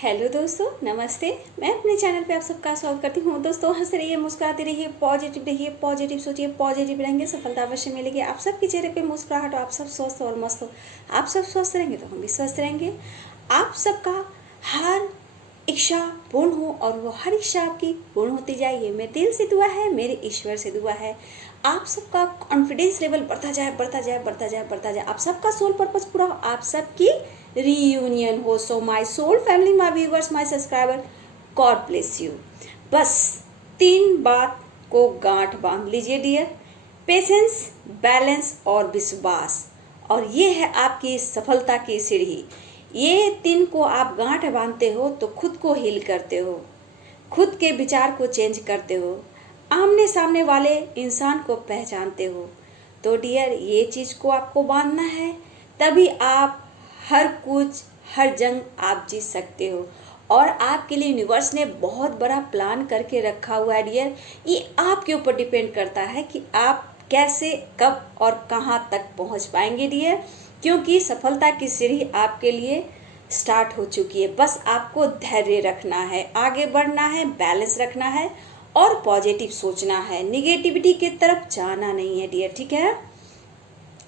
Hello दोस्तों, नमस्ते। मैं अपने चैनल पे आप सबका स्वागत करती हूँ। दोस्तों, हंसते रहिए, मुस्कुराते रहिए, पॉजिटिव सोचिए, पॉजिटिव रहेंगे, सफलता अवश्य मिलेगी। आप सबके चेहरे पे मुस्कुराहट हो, आप सब स्वस्थ और मस्त हो। आप सब स्वस्थ रहेंगे तो हम भी स्वस्थ रहेंगे। आप सबका हर इच्छा पूर्ण हो और वो हर इच्छा आपकी पूर्ण होती जाए, ये मेरे दिल से दुआ है, मेरे ईश्वर से दुआ है। आप सबका कॉन्फिडेंस लेवल बढ़ता जाए, बढ़ता जाए, बढ़ता जाए, बढ़ता जाए। आप सबका सोल पर्पस पूरा हो, आप सबकी रीयूनियन हो। So my soul family, my viewers, my subscriber, God bless you. बस 3 बात को गांठ बांध लीजिए डियर: पेशेंस, बैलेंस और विश्वास। और ये है आपकी सफलता की सीढ़ी। ये 3 को आप गांठ बांधते हो तो खुद को हील करते हो, खुद के विचार को चेंज करते हो, आमने सामने वाले इंसान को पहचानते हो। तो डियर, ये चीज़ को आपको बांधना है, तभी आप हर कुछ, हर जंग आप जीत सकते हो। और आपके लिए यूनिवर्स ने बहुत बड़ा प्लान करके रखा हुआ है डियर। ये आपके ऊपर डिपेंड करता है कि आप कैसे, कब और कहाँ तक पहुँच पाएंगे डियर, क्योंकि सफलता की सीढ़ी आपके लिए स्टार्ट हो चुकी है। बस आपको धैर्य रखना है, आगे बढ़ना है, बैलेंस रखना है और पॉजिटिव सोचना है। निगेटिविटी की तरफ जाना नहीं है डियर, ठीक है।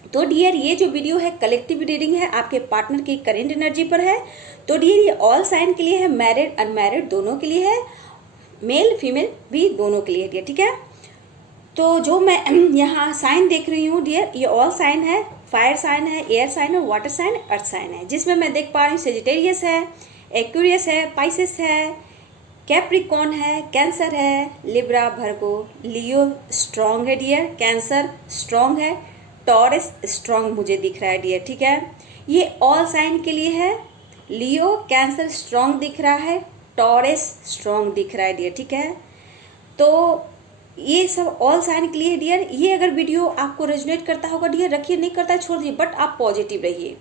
तो डियर, ये जो वीडियो है कलेक्टिव रीडिंग है, आपके पार्टनर की करेंट एनर्जी पर है। तो डियर, ये ऑल साइन के लिए है, मैरिड अनमैरिड दोनों के लिए है, मेल फीमेल भी दोनों के लिए है, ठीक है। तो जो मैं यहाँ साइन देख रही हूँ डियर, ये ऑल साइन है, फायर साइन है, एयर साइन है, वाटर साइन, अर्थ साइन है। जिसमें मैं देख पा रही हूँ सेजिटेरियस है, एक्वेरियस है, पाइसेस है, कैप्रिकॉन है, कैंसर है, लिब्रा, भर्गो, लियो स्ट्रॉन्ग है डियर, कैंसर स्ट्रॉन्ग है, टॉरस स्ट्रॉन्ग मुझे दिख रहा है डियर, ठीक है। ये ऑल साइन के लिए है। लियो, कैंसर स्ट्रॉन्ग दिख रहा है, टॉरस स्ट्रॉन्ग दिख रहा है डियर, ठीक है। तो ये सब ऑल साइन के लिए है डियर। ये अगर वीडियो आपको रेजोनेट करता होगा डियर, रखिए, नहीं करता है छोड़ दीजिए, बट आप पॉजिटिव रहिए।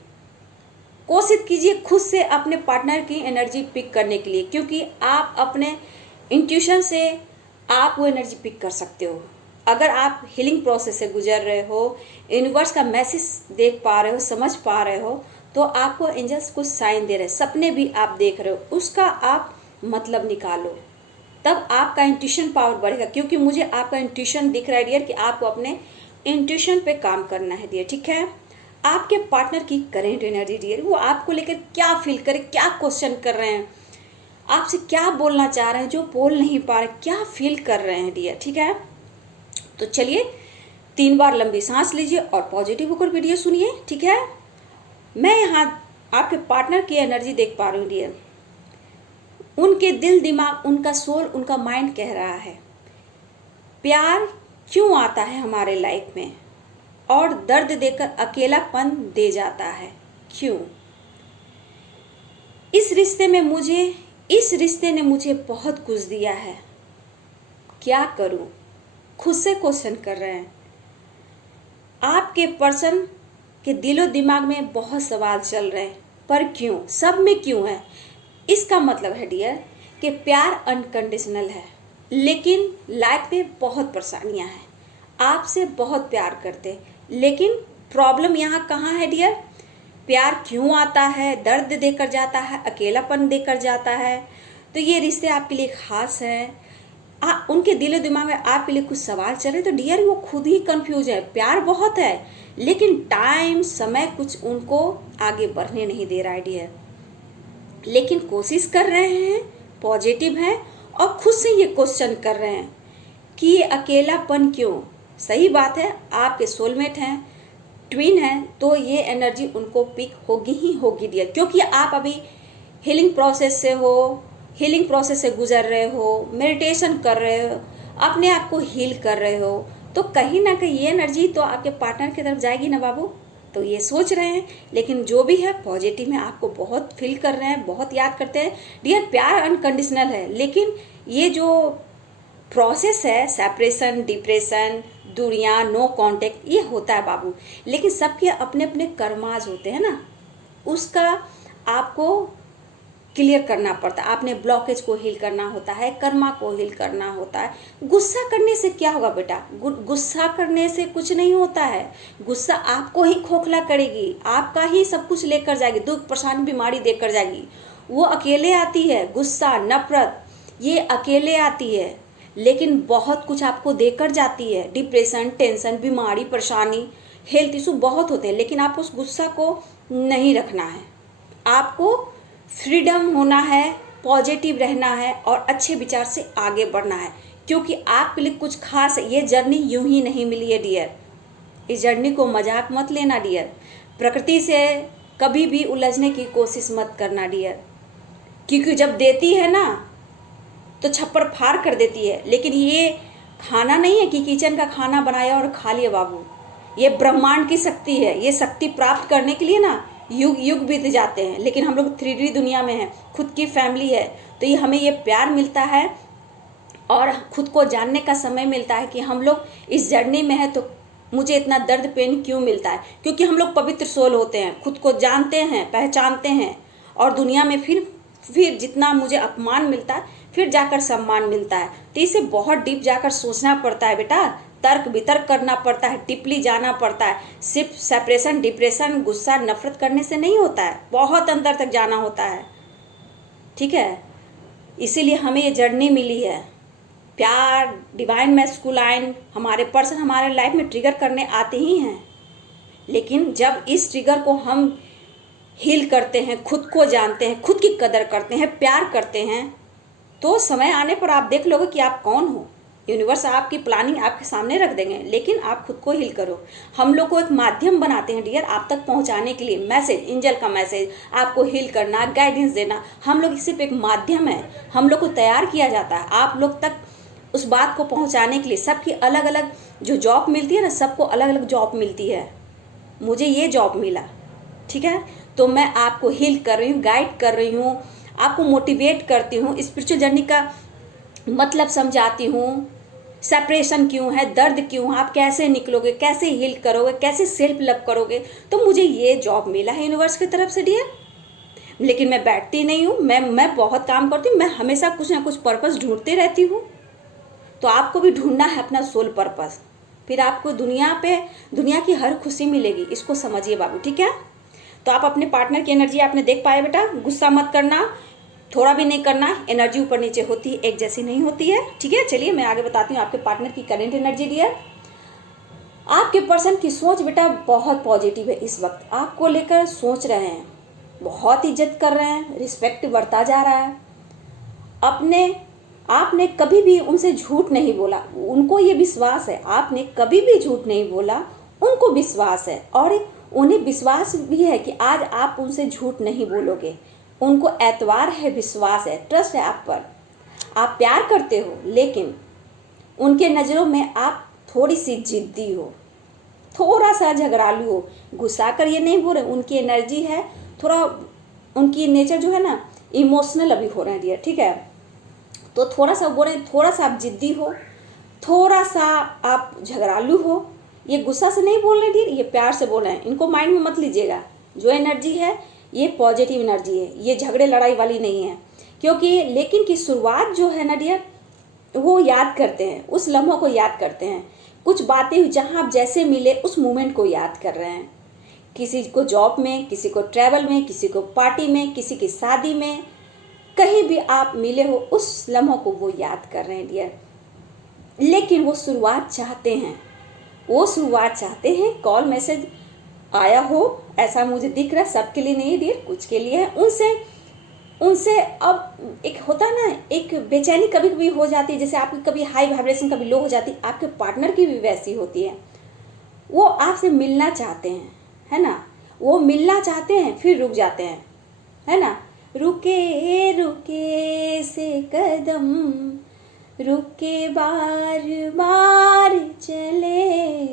कोशिश कीजिए खुद से अपने पार्टनर की एनर्जी पिक करने के लिए, क्योंकि आप अपने इंट्यूशन से आप वो एनर्जी पिक कर सकते हो। अगर आप हीलिंग प्रोसेस से गुजर रहे हो, यूनिवर्स का मैसेज देख पा रहे हो, समझ पा रहे हो, तो आपको एंजल्स कुछ साइन दे रहे हैं, सपने भी आप देख रहे हो, उसका आप मतलब निकालो, तब आपका इंट्यूशन पावर बढ़ेगा। क्योंकि मुझे आपका इंट्यूशन दिख रहा है डियर कि आपको अपने इंट्यूशन पे काम करना है डियर, ठीक है। आपके पार्टनर की करेंट एनर्जी डियर, वो आपको लेकर क्या फील करे, क्या क्वेश्चन कर रहे हैं, आपसे क्या बोलना चाह रहे हैं, जो बोल नहीं पा रहे, क्या फील कर रहे हैं डियर, ठीक है। तो चलिए 3 बार लंबी सांस लीजिए और पॉजिटिव होकर वीडियो सुनिए, ठीक है। मैं यहाँ आपके पार्टनर की एनर्जी देख पा रही हूँ डियर। उनके दिल, दिमाग, उनका सोल, उनका माइंड कह रहा है, प्यार क्यों आता है हमारे लाइफ में और दर्द देकर अकेलापन दे जाता है, क्यों? इस रिश्ते ने मुझे बहुत कुछ दिया है, क्या करूं? खुद से क्वेश्चन कर रहे हैं। आपके पर्सन के दिलो दिमाग में बहुत सवाल चल रहे हैं, पर क्यों, सब में क्यों है। इसका मतलब है डियर कि प्यार अनकंडीशनल है, लेकिन लाइफ में बहुत परेशानियां हैं। आपसे बहुत प्यार करते, लेकिन प्रॉब्लम यहाँ कहाँ है डियर? प्यार क्यों आता है, दर्द देकर जाता है, अकेलापन देकर जाता है। तो ये रिश्ते आपके लिए खास हैं। उनके दिलो दिमाग में आपके लिए कुछ सवाल चल रहे, तो डियर वो खुद ही कंफ्यूज है। प्यार बहुत है, लेकिन टाइम, समय कुछ उनको आगे बढ़ने नहीं दे रहा है डियर। लेकिन कोशिश कर रहे हैं, पॉजिटिव हैं और खुद से ये क्वेश्चन कर रहे हैं कि ये अकेलापन क्यों। सही बात है, आपके सोलमेट हैं, ट्विन हैं, तो ये एनर्जी उनको पिक होगी ही होगी डियर, क्योंकि आप अभी हीलिंग प्रोसेस से हो, हीलिंग प्रोसेस से गुजर रहे हो, मेडिटेशन कर रहे हो, अपने आप को हील कर रहे हो, तो कहीं ना कहीं ये एनर्जी तो आपके पार्टनर की तरफ जाएगी ना बाबू। तो ये सोच रहे हैं, लेकिन जो भी है पॉजिटिव में, आपको बहुत फील कर रहे हैं, बहुत याद करते हैं डियर। प्यार अनकंडीशनल है, लेकिन ये जो प्रोसेस है, सेपरेशन, डिप्रेशन, दूरियां, नो कांटेक्ट, ये होता है बाबू। लेकिन सबके अपने अपने कर्माज होते हैं ना, उसका आपको क्लियर करना पड़ता है। आपने ब्लॉकेज को हील करना होता है, कर्मा को हील करना होता है। गुस्सा करने से क्या होगा बेटा? गुस्सा करने से कुछ नहीं होता है। गुस्सा आपको ही खोखला करेगी, आपका ही सब कुछ लेकर जाएगी, दुख, परेशानी, बीमारी देकर जाएगी। वो अकेले आती है, गुस्सा, नफरत ये अकेले आती है, लेकिन बहुत कुछ आपको देकर जाती है। डिप्रेशन, टेंशन, बीमारी, परेशानी, हेल्थ इशू बहुत होते हैं, लेकिन आप उस गुस्सा को नहीं रखना है। आपको फ्रीडम होना है, पॉजिटिव रहना है और अच्छे विचार से आगे बढ़ना है, क्योंकि आपके लिए कुछ खास है। ये जर्नी यूं ही नहीं मिली है डियर। इस जर्नी को मजाक मत लेना डियर। प्रकृति से कभी भी उलझने की कोशिश मत करना डियर, क्योंकि जब देती है ना तो छप्पर फाड़ कर देती है। लेकिन ये खाना नहीं है कि किचन का खाना बनाया और खा लिया बाबू। ये ब्रह्मांड की शक्ति है। ये शक्ति प्राप्त करने के लिए ना युग युग बीत जाते हैं, लेकिन हम लोग 3D दुनिया में हैं, खुद की फैमिली है, तो ये हमें ये प्यार मिलता है और खुद को जानने का समय मिलता है कि हम लोग इस जर्नी में है। तो मुझे इतना दर्द पेन क्यों मिलता है? क्योंकि हम लोग पवित्र सोल होते हैं, खुद को जानते हैं, पहचानते हैं, और दुनिया में फिर जितना मुझे अपमान मिलता है फिर जाकर सम्मान मिलता है। तो इसे बहुत डीप जाकर सोचना पड़ता है बेटा, तर्क वितर्क करना पड़ता है, डीपली जाना पड़ता है। सिर्फ सेपरेशन, डिप्रेशन, गुस्सा, नफरत करने से नहीं होता है, बहुत अंदर तक जाना होता है। ठीक है, इसीलिए हमें ये जर्नी मिली है। प्यार, डिवाइन मैस्कुलाइन, हमारे पर्सन हमारे लाइफ में ट्रिगर करने आते ही हैं, लेकिन जब इस ट्रिगर को हम हील करते हैं, खुद को जानते हैं, खुद की कदर करते हैं, प्यार करते हैं, तो समय आने पर आप देख लोगे कि आप कौन हो। यूनिवर्स आपकी प्लानिंग आपके सामने रख देंगे, लेकिन आप खुद को हील करो। हम लोग को एक माध्यम बनाते हैं डियर आप तक पहुंचाने के लिए। मैसेज, एंजल का मैसेज, आपको हील करना, गाइडेंस देना, हम लोग सिर्फ एक माध्यम है। हम लोग को तैयार किया जाता है आप लोग तक उस बात को पहुंचाने के लिए। सबकी अलग अलग जो जॉब मिलती है ना, सबको अलग अलग जॉब मिलती है। मुझे ये जॉब मिला, ठीक है, तो मैं आपको हील कर रही हूँ, गाइड कर रही हूँ, आपको मोटिवेट करती हूँ, स्पिरिचुअल जर्नी का मतलब समझाती हूँ। सेपरेशन क्यों है, दर्द क्यों है, आप कैसे निकलोगे, कैसे हील करोगे, कैसे सेल्फ लव करोगे। तो मुझे ये जॉब मिला है यूनिवर्स की तरफ से डियर। लेकिन मैं बैठती नहीं हूँ, मैं बहुत काम करती हूँ, मैं हमेशा कुछ ना कुछ पर्पस ढूंढती रहती हूँ। तो आपको भी ढूंढना है अपना सोल पर्पस, फिर आपको दुनिया की हर खुशी मिलेगी। इसको समझिए बाबू, ठीक है। तो आप अपने पार्टनर की एनर्जी आपने देख पाए बेटा। गुस्सा मत करना, थोड़ा भी नहीं करना, एनर्जी ऊपर नीचे होती है, एक जैसी नहीं होती है, ठीक है। चलिए मैं आगे बताती हूँ आपके पार्टनर की करंट एनर्जी डियर। आपके पर्सन की सोच बेटा बहुत पॉजिटिव है। इस वक्त आपको लेकर सोच रहे हैं, बहुत इज्जत कर रहे हैं, रिस्पेक्ट बढ़ता जा रहा है। आपने कभी भी उनसे झूठ नहीं बोला, उनको ये विश्वास है। आपने कभी भी झूठ नहीं बोला, उनको विश्वास है, और उन्हें विश्वास भी है कि आज आप उनसे झूठ नहीं बोलोगे। उनको एतवार है, विश्वास है, ट्रस्ट है आप पर। आप प्यार करते हो, लेकिन उनके नज़रों में आप थोड़ी सी जिद्दी हो, थोड़ा सा झगड़ालू हो। गुस्सा कर ये नहीं बोल रहे, उनकी एनर्जी है थोड़ा, उनकी नेचर जो है ना इमोशनल अभी हो रहे हैं डियर, ठीक है। तो थोड़ा सा बोल रहे हैं, थोड़ा सा आप जिद्दी हो, थोड़ा सा आप झगड़ालू हो। ये गुस्सा से नहीं बोल रहे डियर, ये प्यार से बोल रहे हैं। इनको माइंड में मत लीजिएगा। जो एनर्जी है ये पॉजिटिव एनर्जी है, ये झगड़े लड़ाई वाली नहीं है। क्योंकि लेकिन की शुरुआत जो है ना डियर, वो याद करते हैं, उस लम्हों को याद करते हैं। कुछ बातें जहाँ आप जैसे मिले उस मोमेंट को याद कर रहे हैं। किसी को जॉब में, किसी को ट्रैवल में, किसी को पार्टी में, किसी की शादी में, कहीं भी आप मिले हो उस लम्हों को वो याद कर रहे हैं डियर। लेकिन वो शुरुआत चाहते हैं, कॉल मैसेज आया हो ऐसा मुझे दिख रहा है। सबके लिए नहीं डियर, कुछ के लिए है। उनसे अब एक होता है ना, एक बेचैनी कभी कभी हो जाती है, जैसे आपकी कभी हाई वाइब्रेशन कभी लो हो जाती है, आपके पार्टनर की भी वैसी होती है। वो आपसे मिलना चाहते हैं, है ना, वो मिलना चाहते हैं, फिर रुक जाते हैं, है ना। रुके रुके से कदम, रुके बार बार चले।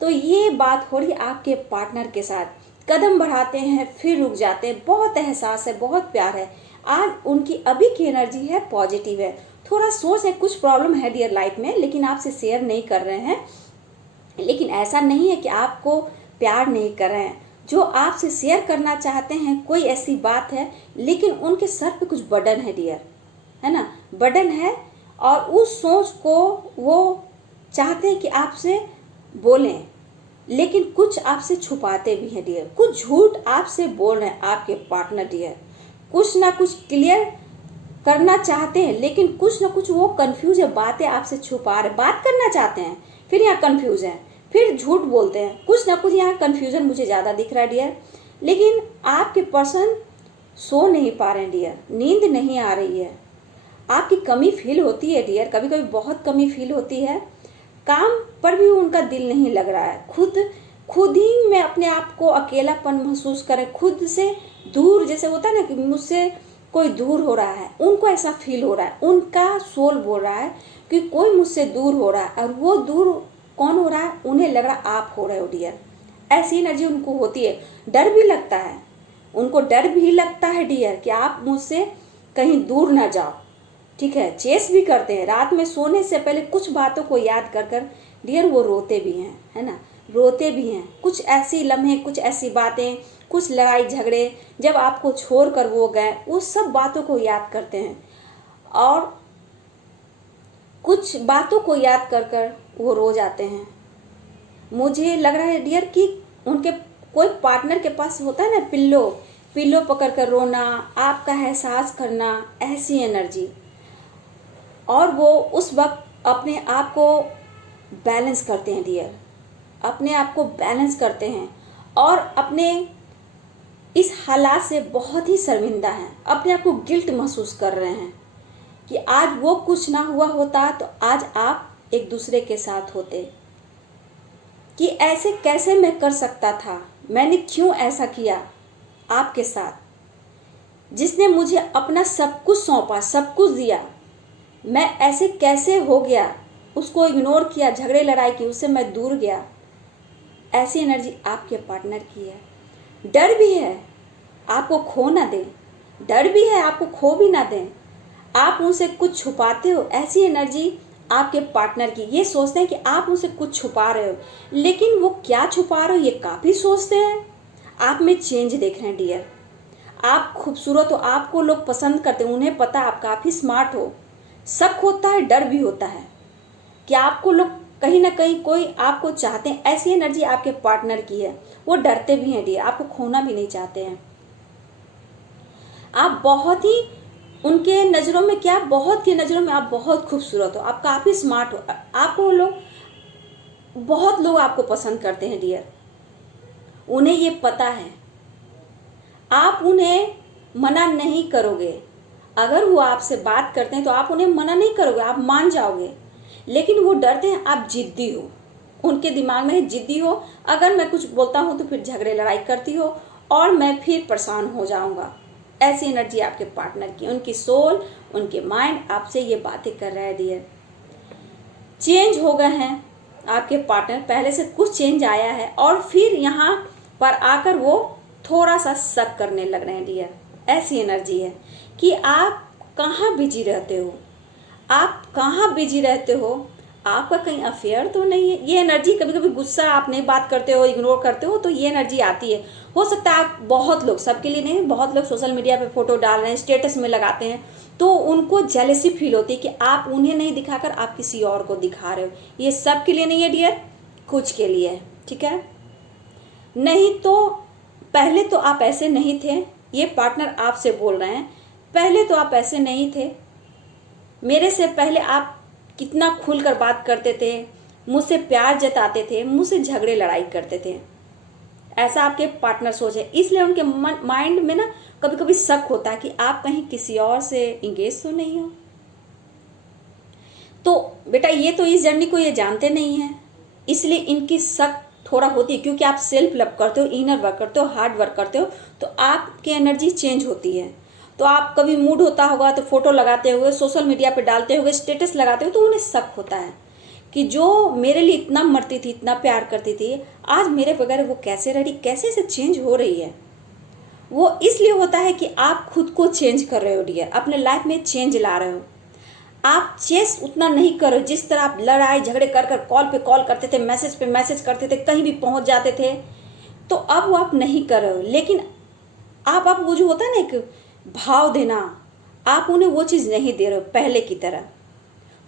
तो ये बात हो रही आपके पार्टनर के साथ। कदम बढ़ाते हैं, फिर रुक जाते हैं, बहुत एहसास है, बहुत प्यार है। आज उनकी अभी की एनर्जी है पॉजिटिव है। थोड़ा सोच है, कुछ प्रॉब्लम है डियर लाइफ में, लेकिन आपसे शेयर नहीं कर रहे हैं। लेकिन ऐसा नहीं है कि आपको प्यार नहीं कर रहे हैं। जो आपसे शेयर करना चाहते हैं, कोई ऐसी बात है, लेकिन उनके सर पे कुछ बर्डन है डियर, है ना, बर्डन है। और उस सोच को वो चाहते हैं कि आपसे बोलें, लेकिन कुछ आपसे छुपाते भी हैं डियर। कुछ झूठ आपसे बोल रहे हैं आपके पार्टनर डियर, कुछ ना कुछ क्लियर करना चाहते हैं, लेकिन कुछ ना कुछ वो कंफ्यूज है, बातें आपसे छुपा रहे, बात करना चाहते हैं फिर यहाँ कंफ्यूज हैं, फिर झूठ बोलते हैं, कुछ ना कुछ यहाँ कंफ्यूजन मुझे ज़्यादा दिख रहा है डियर। लेकिन आपके पर्सन सो नहीं पा रहे हैं डियर, नींद नहीं आ रही है, आपकी कमी फील होती है डियर, कभी कभी बहुत कमी फील होती है, काम पर भी उनका दिल नहीं लग रहा है, खुद ही में अपने आप को अकेलापन महसूस करें, खुद से दूर, जैसे होता है ना कि मुझसे कोई दूर हो रहा है, उनको ऐसा फील हो रहा है, उनका सोल बोल रहा है कि कोई मुझसे दूर हो रहा है, और वो दूर कौन हो रहा है, उन्हें लग रहा है आप हो रहे हो डियर। ऐसी एनर्जी उनको होती है, डर भी लगता है, उनको डर भी लगता है डियर कि आप मुझसे कहीं दूर ना जाओ, ठीक है। चेस भी करते हैं, रात में सोने से पहले कुछ बातों को याद कर कर डियर वो रोते भी हैं, है ना, रोते भी हैं, कुछ ऐसी लम्हे, कुछ ऐसी बातें, कुछ लड़ाई झगड़े जब आपको छोड़ कर वो गए, उस सब बातों को याद करते हैं, और कुछ बातों को याद कर कर वो रो जाते हैं। मुझे लग रहा है डियर कि उनके कोई पार्टनर के पास होता है ना पिल्लो पकड़ कर रोना, आपका एहसास करना, ऐसी एनर्जी, और वो उस वक्त अपने आप को बैलेंस करते हैं डियर, अपने आप को बैलेंस करते हैं, और अपने इस हालात से बहुत ही शर्मिंदा हैं, अपने आप को गिल्ट महसूस कर रहे हैं कि आज वो कुछ ना हुआ होता तो आज आप एक दूसरे के साथ होते, कि ऐसे कैसे मैं कर सकता था, मैंने क्यों ऐसा किया आपके साथ, जिसने मुझे अपना सब कुछ सौंपा, सब कुछ दिया, मैं ऐसे कैसे हो गया, उसको इग्नोर किया, झगड़े लड़ाई की, उससे मैं दूर गया। ऐसी एनर्जी आपके पार्टनर की है। डर भी है आपको खो ना दें, डर भी है आपको खो भी ना दें, आप उनसे कुछ छुपाते हो, ऐसी एनर्जी आपके पार्टनर की, ये सोचते हैं कि आप उनसे कुछ छुपा रहे हो, लेकिन वो क्या छुपा रहे हो ये काफ़ी सोचते हैं। आप में चेंज देख रहे हैं डियर, आप खूबसूरत हो, आपको लोग पसंद करते हैं, उन्हें पता आप काफ़ी स्मार्ट हो, शक होता है, डर भी होता है कि आपको लोग कहीं ना कहीं कोई आपको चाहते हैं, ऐसी एनर्जी आपके पार्टनर की है। वो डरते भी हैं डियर, आपको खोना भी नहीं चाहते हैं। आप बहुत ही उनके नज़रों में, क्या बहुत की नज़रों में आप बहुत खूबसूरत हो, आप काफ़ी स्मार्ट हो, आपको लोग, बहुत लोग आपको पसंद करते हैं डियर, उन्हें ये पता है। आप उन्हें मना नहीं करोगे, अगर वो आपसे बात करते हैं तो आप उन्हें मना नहीं करोगे, आप मान जाओगे, लेकिन वो डरते हैं आप जिद्दी हो, उनके दिमाग में है जिद्दी हो, अगर मैं कुछ बोलता हूँ तो फिर झगड़े लड़ाई करती हो और मैं फिर परेशान हो जाऊँगा। ऐसी एनर्जी आपके पार्टनर की, उनकी सोल, उनके माइंड आपसे ये बातें कर रहा है डियर। चेंज हो गए हैं आपके पार्टनर, पहले से कुछ चेंज आया है, और फिर यहाँ पर आकर वो थोड़ा सा शक करने लग रहे हैं डियर। ऐसी एनर्जी है कि आप कहाँ बिजी रहते हो, आप कहाँ बिजी रहते हो, आपका कहीं अफेयर तो नहीं है। ये एनर्जी, कभी कभी गुस्सा, आप नहीं बात करते हो, इग्नोर करते हो, तो ये एनर्जी आती है। हो सकता है आप, बहुत लोग, सबके लिए नहीं, बहुत लोग सोशल मीडिया पे फोटो डाल रहे हैं, स्टेटस में लगाते हैं, तो उनको जेलसी फील होती है कि आप उन्हें नहीं दिखाकर आप किसी और को दिखा रहे हो। ये सब के लिए नहीं है डियर, कुछ के लिए है, ठीक है। नहीं तो पहले तो आप ऐसे नहीं थे, ये पार्टनर आपसे बोल रहे हैं, पहले तो आप ऐसे नहीं थे, मेरे से पहले आप कितना खुलकर बात करते थे, मुझसे प्यार जताते थे, मुझसे झगड़े लड़ाई करते थे, ऐसा आपके पार्टनर सोचे। इसलिए उनके माइंड में ना कभी कभी शक होता है कि आप कहीं किसी और से इंगेज तो नहीं हो। तो बेटा ये तो इस जर्नी को ये जानते नहीं हैं, इसलिए इनकी शक थोड़ा होती है, क्योंकि आप सेल्फ लव करते हो, इनर वर्क करते हो, हार्ड वर्क करते हो, तो आपकी एनर्जी चेंज होती है। तो आप कभी मूड होता होगा तो फोटो लगाते हुए, सोशल मीडिया पे डालते हुए, स्टेटस लगाते हुए, तो उन्हें शक होता है कि जो मेरे लिए इतना मरती थी, इतना प्यार करती थी, आज मेरे बगैर वो कैसे रही, कैसे से चेंज हो रही है। वो इसलिए होता है कि आप खुद को चेंज कर रहे हो डियर, अपने लाइफ में चेंज ला रहे हो। आप चेस उतना नहीं करो जिस तरह आप लड़ाई झगड़े कर कर कॉल पे कॉल करते थे, मैसेज पे मैसेज करते थे, कहीं भी पहुंच जाते थे, तो अब वो आप नहीं कर रहे हो। लेकिन आप वो जो होता है ना एक भाव देना, आप उन्हें वो चीज़ नहीं दे रहे हो पहले की तरह।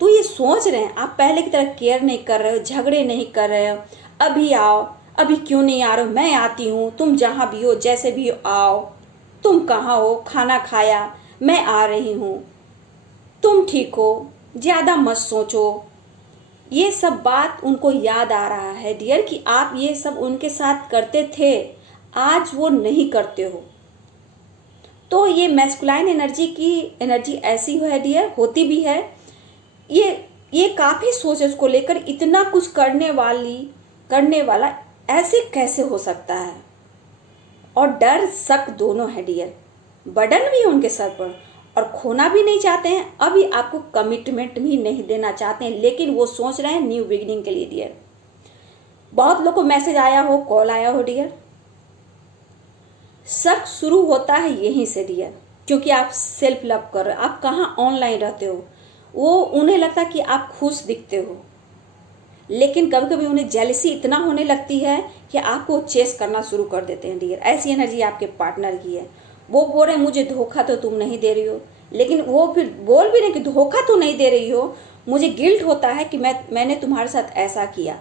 तो ये सोच रहे हैं आप पहले की तरह केयर नहीं कर रहे हो, झगड़े नहीं कर रहे हो, अभी आओ, अभी क्यों नहीं आ रहे हो, मैं आती हूँ, तुम जहाँ भी हो जैसे भी हो आओ, तुम कहाँ हो, खाना खाया, मैं आ रही हूँ, तुम ठीक हो, ज़्यादा मत सोचो। ये सब बात उनको याद आ रहा है डियर कि आप ये सब उनके साथ करते थे, आज वो नहीं करते हो। तो ये मैस्कुलाइन एनर्जी की एनर्जी ऐसी है डियर, होती भी है। ये काफ़ी सोच है उसको लेकर, इतना कुछ करने वाला ऐसे कैसे हो सकता है। और डर शक दोनों है डियर, बर्डन भी है उनके सर पर और खोना भी नहीं चाहते हैं, अभी आपको कमिटमेंट भी नहीं देना चाहते हैं, लेकिन वो सोच रहे हैं न्यू बिगिनिंग के लिए डियर। बहुत लोग को मैसेज आया हो, कॉल आया हो डियर। शक शुरू होता है यहीं से डियर, क्योंकि आप सेल्फ लव कर रहे हो, आप कहाँ ऑनलाइन रहते हो, वो उन्हें लगता है कि आप खुश दिखते हो, लेकिन कभी कभी उन्हें जेलसी इतना होने लगती है कि आपको चेस करना शुरू कर देते हैं डियर। ऐसी एनर्जी आपके पार्टनर की है। वो बोल रहे हैं मुझे धोखा तो तुम नहीं दे रही हो, लेकिन वो फिर बोल भी नहीं कि धोखा तो नहीं दे रही हो, मुझे गिल्ट होता है कि मैंने तुम्हारे साथ ऐसा किया।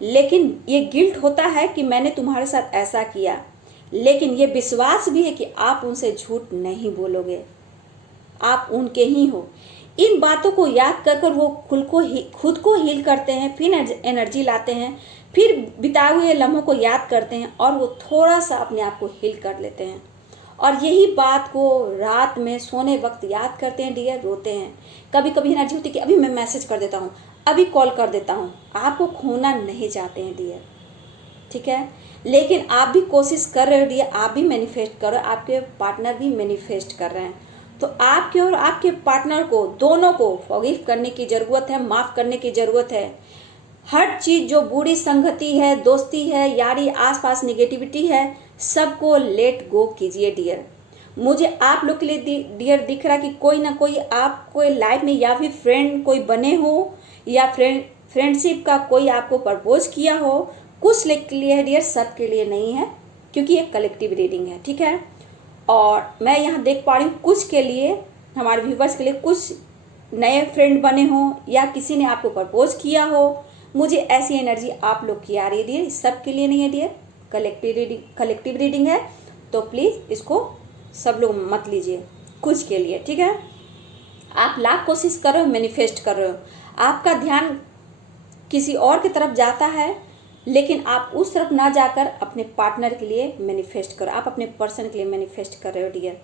लेकिन ये गिल्ट होता है कि मैंने तुम्हारे साथ ऐसा किया, लेकिन ये विश्वास भी है कि आप उनसे झूठ नहीं बोलोगे, आप उनके ही हो। इन बातों को याद कर कर वो खुद को हील करते हैं, फिर एनर्जी लाते हैं, फिर बिताए हुए लम्हों को याद करते हैं और वो थोड़ा सा अपने आप को हील कर लेते हैं। और यही बात को रात में सोने वक्त याद करते हैं डियर, रोते हैं। कभी कभी एनर्जी होती है कि अभी मैं मैसेज कर देता हूँ, अभी कॉल कर देता हूँ। आपको खोना नहीं चाहते हैं डियर, ठीक है, लेकिन आप भी कोशिश कर रहे हो डियर, आप भी मैनिफेस्ट कर रहे हो, आपके पार्टनर भी मैनिफेस्ट कर रहे हैं। तो आपके और आपके पार्टनर को, दोनों को फॉरगिव करने की ज़रूरत है, माफ़ करने की ज़रूरत है। हर चीज़ जो बुरी संगति है, दोस्ती है, यारी, आसपास निगेटिविटी है, सबको लेट गो कीजिए डियर। मुझे आप लोग के लिए डियर दिख रहा है कि कोई ना कोई आपको लाइफ में या फिर फ्रेंड कोई बने हो, या फ्रेंडशिप का कोई आपको प्रपोज किया हो। कुछ के लिए है डियर, सब के लिए नहीं है, क्योंकि ये कलेक्टिव रीडिंग है, ठीक है। और मैं यहाँ देख पा रही हूँ कुछ के लिए, हमारे व्यूवर्स के लिए, कुछ नए फ्रेंड बने हो या किसी ने आपको प्रपोज किया हो। मुझे ऐसी एनर्जी आप लोग की आ रही है डियर, सब के लिए नहीं है डियर, कलेक्टिव रीडिंग है। तो प्लीज़ इसको सब लोग मत लीजिए, कुछ के लिए, ठीक है। आप लाख कोशिश कर रहे हो, मैनिफेस्ट कर रहे हो, आपका ध्यान किसी और की तरफ जाता है, लेकिन आप उस तरफ ना जाकर अपने पार्टनर के लिए मैनिफेस्ट करो, आप अपने पर्सन के लिए मैनिफेस्ट कर रहे हो डियर।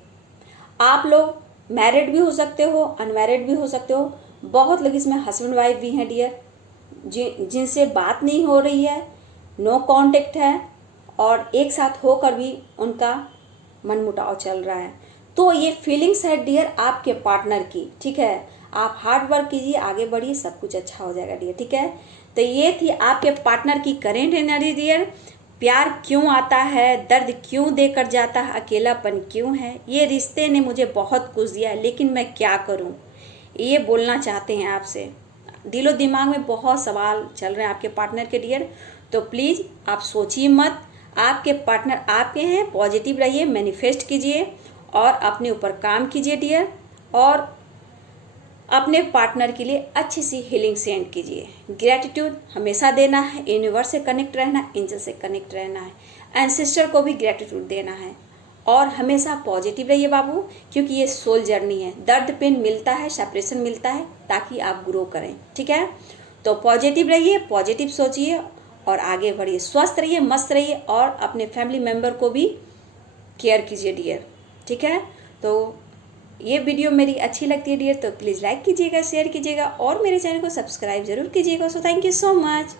आप लोग मैरिड भी हो सकते हो, अनमैरिड भी हो सकते हो। बहुत लोग इसमें हस्बैंड वाइफ भी हैं डियर, जिनसे बात नहीं हो रही है, नो कांटेक्ट है, और एक साथ होकर भी उनका मनमुटाव चल रहा है। तो ये फीलिंग्स है डियर आपके पार्टनर की, ठीक है। आप हार्ड वर्क कीजिए, आगे बढ़िए, सब कुछ अच्छा हो जाएगा डियर, ठीक है। तो ये थी आपके पार्टनर की करेंट एनर्जी डियर। प्यार क्यों आता है, दर्द क्यों देकर जाता है, अकेलापन क्यों है, ये रिश्ते ने मुझे बहुत कुछ दिया है, लेकिन मैं क्या करूं, ये बोलना चाहते हैं आपसे। दिलो दिमाग में बहुत सवाल चल रहे हैं आपके पार्टनर के डियर। तो प्लीज़ आप सोचिए मत, आपके पार्टनर आपके हैं, पॉजिटिव रहिए, मैनिफेस्ट कीजिए और अपने ऊपर काम कीजिए डियर। और अपने पार्टनर के लिए अच्छी सी हीलिंग सेंड कीजिए। ग्रैटिट्यूड हमेशा देना है, यूनिवर्स से कनेक्ट रहना है, एंजल से कनेक्ट रहना है, एंसेस्टर को भी ग्रैटिट्यूड देना है। और हमेशा पॉजिटिव रहिए बाबू, क्योंकि ये सोल जर्नी है। दर्द पेन मिलता है, सेपरेशन मिलता है, ताकि आप ग्रो करें, ठीक है। तो पॉजिटिव रहिए, पॉजिटिव सोचिए और आगे बढ़िए, स्वस्थ रहिए, मस्त रहिए और अपने फैमिली मेम्बर को भी केयर कीजिए डियर, ठीक है। तो ये वीडियो मेरी अच्छी लगती है डियर, तो प्लीज़ लाइक कीजिएगा, शेयर कीजिएगा और मेरे चैनल को सब्सक्राइब जरूर कीजिएगा। So thank you so much.